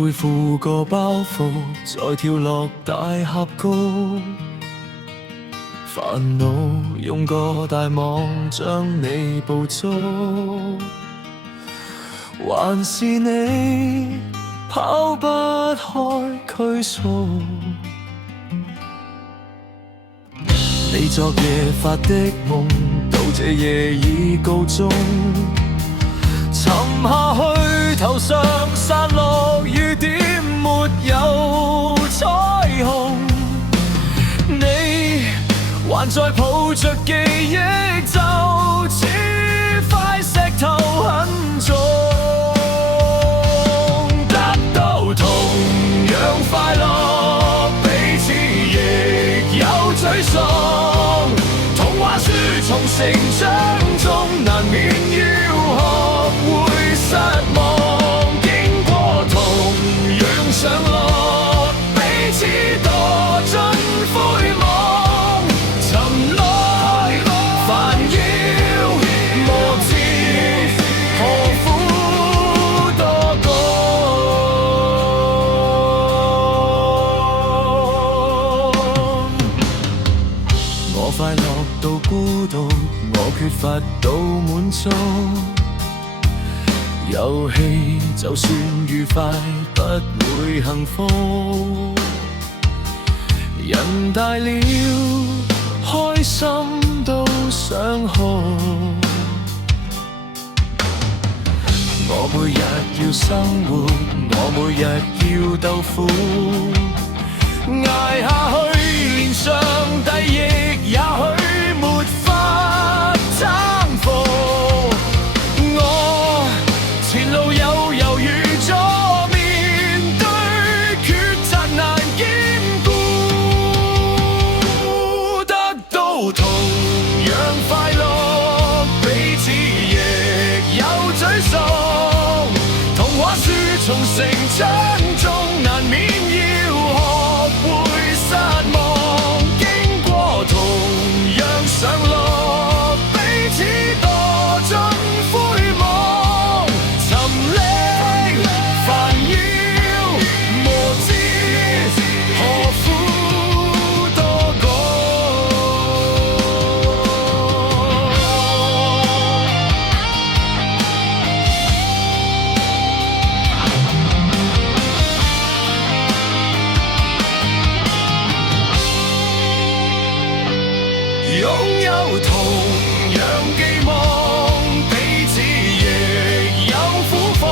背負個包袱，再跳落大峽谷，煩惱用個大網將你捕捉，還是你跑不開拘束。你昨夜發的夢，到這夜已告終。沉下去，頭上散落雨點，沒有彩虹。你還在抱着記憶，就似塊石頭很重。得到同樣快樂，彼此亦有沮喪。童話書從成長中難免要學會失望，經過同樣上落，彼此墮進灰網，尋來煩擾莫知，何苦多講？我快樂到孤獨，我缺乏到滿足。遊戲就算愉快，不會幸福。人大了，開心都想哭。我每日要生活，我每日要鬥苦，捱下去，連上帝亦也許沒法征服。我前路有猶豫咗，面對抉擇難兼顧。得到同樣快樂，彼此亦有沮喪。童話書從成長中難免要學會失望，經過同樣上落，彼此墮進灰網，沉溺煩擾無知，何苦多講？擁有同樣寄望，彼此亦有苦況。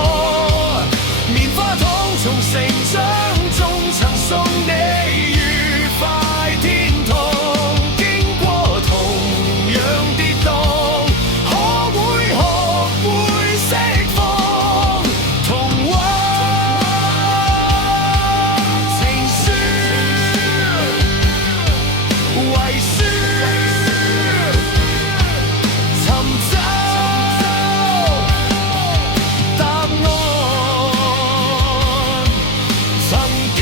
棉花糖從成長中曾送你愉快天堂，經過同樣跌宕，可會學會釋放？童話情書遺書，尋找答案，曾經